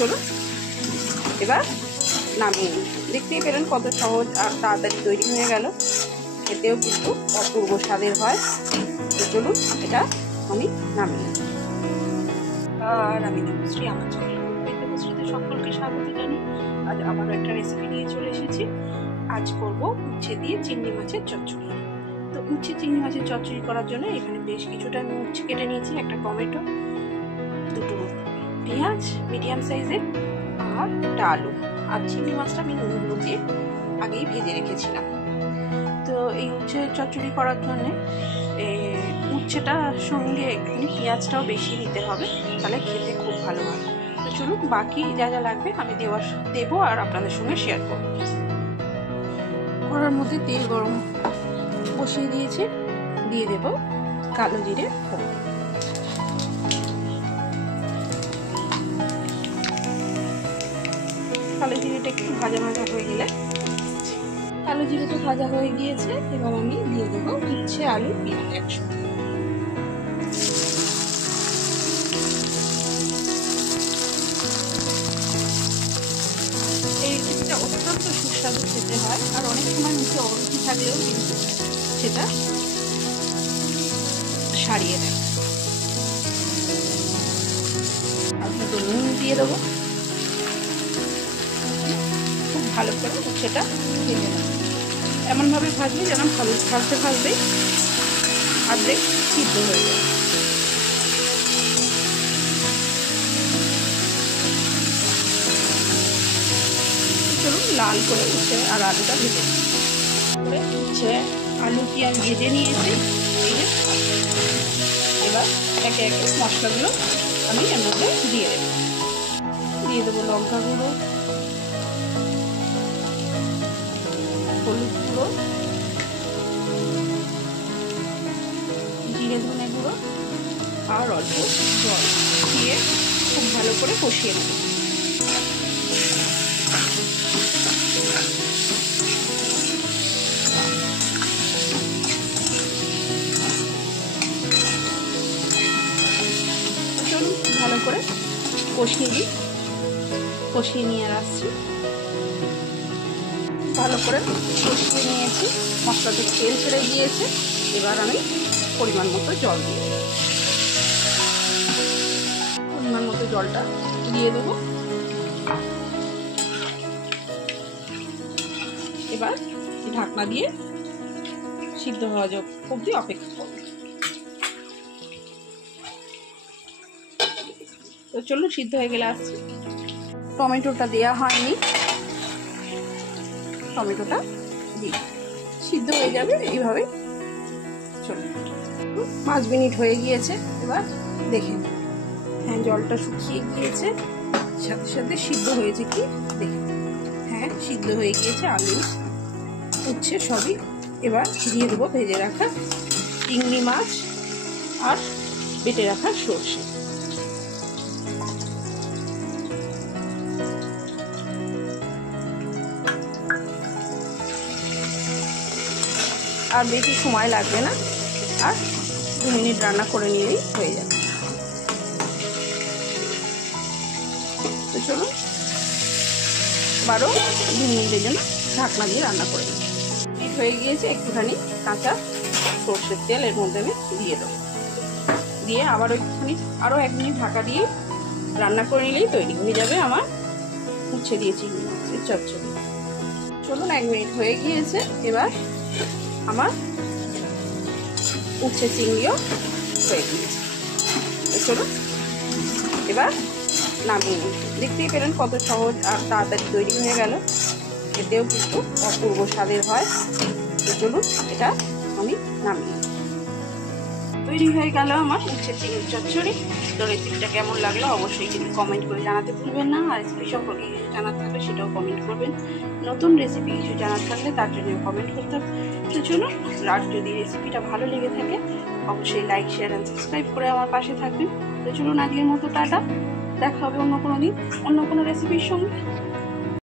চলো এবার নামিয়ে নিই। দেখতেই পেলেন কত সহজ আর তাড়াতাড়ি তৈরি হয়ে গেল, খেতেও কিন্তু অপূর্ব স্বাদের হয়। তো চলুন এটা আমি নামিয়ে নিই। আর আমি দেবশ্রী, আমার চ্যানেল দেবশ্রীতে সকলকে স্বাগত জানাই। আজ আবারও একটা রেসিপি নিয়ে চলে এসেছি। আজ করব উচ্ছে দিয়ে চিংড়ি মাছের চচ্চড়ি। তো উচ্ছে চিংড়ি মাছের চচ্চড়ি করার জন্য এখানে বেশ কিছুটা আমি উচ্ছে কেটে নিয়েছি, একটা টমেটো, দুটো পেঁয়াজ মিডিয়াম সাইজের, আর একটা আলু। আর চিংড়ি মাছটা আমি নুন দিয়ে আগেই ভেজে রেখেছিলাম। তো এই উচ্ছে চচ্চড়ি করার জন্য উচ্ছেটার সঙ্গে একটু পেঁয়াজটাও বেশি দিতে হবে, তাহলে খেতে খুব ভালো হয়। তো চলুন বাকি যা যা লাগবে আমি দেবো আর আপনাদের সঙ্গে শেয়ার করব। কড়ার মধ্যে তেল গরম বসিয়ে দিয়েছি, দিয়ে দেব কালো জিরে ফোড়ন। কালো জিরেটা একটু ভাজা ভাজা হয়ে গেলে, কালো জিরেটা ভাজা হয়ে গিয়েছে, এবার আমি দিয়ে দেবো উচ্ছে আলু পেঁয়াজ একসাথে। এই রেসিপিটা অত্যন্ত সুস্বাদু খেতে হয়, আর অনেক সময় মুখে অরুচি থাকলেও কিন্তু সেটা সারিয়ে দেয়। আর দুটো নুন দিয়ে দেবো, খুব ভালো করে উচ্ছেটা ভেজে নেব। এমনভাবে ভাজবে যেন ভাজতে ভাজবে অর্ধেক সিদ্ধ হয়ে যায়। চলুন লাল করে উচ্ছে আর আলুটা ভেজে করে উচ্ছে আলু কি আমি ভেজে নিয়েছি। এবার একে একে মশলাগুলো আমি এর মধ্যে দিয়ে দেবো লঙ্কা গুঁড়ো, হলুদ গুঁড়ো, জিরে ধনে গুঁড়ো আর অল্প জল দিয়ে খুব ভালো করে কষিয়ে নেব। চলুন ভালো করে কষিয়ে নিয়ে আসছি। ভালো করে কষিয়ে নিয়েছি, মশলা থেকে তেল ছেড়ে গিয়েছে। এবার আমি পরিমাণ মতো জল দিয়ে দেবো, পরিমাণ মতো জলটা দিয়ে দেবো। এবার ঢাকনা দিয়ে সিদ্ধ হওয়া অবধি অপেক্ষা করব। তো চলুন সিদ্ধ হয়ে গেলে আসছি। টমেটোটা দেওয়া হয়নি, টমেটোটা দিই, সিদ্ধ হয়ে যাবে এইভাবে। চলুন 5 মিনিট হয়ে গিয়েছে, এবার দেখেন। হ্যাঁ, জলটা শুকিয়ে গিয়েছে, সাথে সাথে সিদ্ধ হয়েছে কি দেখেন। হ্যাঁ, সিদ্ধ হয়ে গিয়েছে আলু উচ্ছে সবই। এবার দিয়ে দেবো ভেজে রাখা চিংড়ি মাছ আর বেটে রাখা সর্ষে। আর বেশি সময় লাগবে না, আর 2 মিনিট রান্না করে নিলেই হয়ে যাবে। তো চলুন 2 মিনিটের জন্য ঢাকনা দিয়ে রান্না করে নিই। হয়ে গিয়েছে, একটুখানি কাঁচা সর্ষের তেল এর মধ্যে আমি দিয়ে দেবো, দিয়ে আরও 1 মিনিট ঢাকা দিয়ে রান্না করে নিলেই তৈরি হয়ে যাবে আমার উচ্ছে দিয়ে চিংড়ি মাছের চচ্চড়ি। চলুন 1 মিনিট হয়ে গিয়েছে, এবার আমার উচ্ছে চিংড়িও হয়ে গিয়েছে। চলুন এবার নামিয়ে নিই। দেখতেই পেলেন কত সহজ আর তাড়াতাড়ি তৈরি হয়ে গেল, খেতেও কিন্তু অপূর্ব স্বাদের হয়। তো চলুন এটা আমি নামিয়ে নিই। তৈরি হয়ে গেল আমার উচ্ছে চিংড়ি চচ্চড়ি। তো রেসিপিটা কেমন লাগলো অবশ্যই কিন্তু কমেন্ট করে জানাতে ভুলবেন না। আর রেসিপি সম্পর্কে কিছু জানার থাকলে সেটাও কমেন্ট করবেন। নতুন রেসিপি কিছু জানার থাকলে তার জন্য কমেন্ট করতে হবে। তো চলুন, আর যদি রেসিপিটা ভালো লেগে থাকে অবশ্যই লাইক, শেয়ার অ্যান্ড সাবস্ক্রাইব করে আমার পাশে থাকবেন। তো চলুন আজকের মতো টাটা, দেখা হবে অন্য কোনো দিন অন্য কোনো রেসিপির সঙ্গে।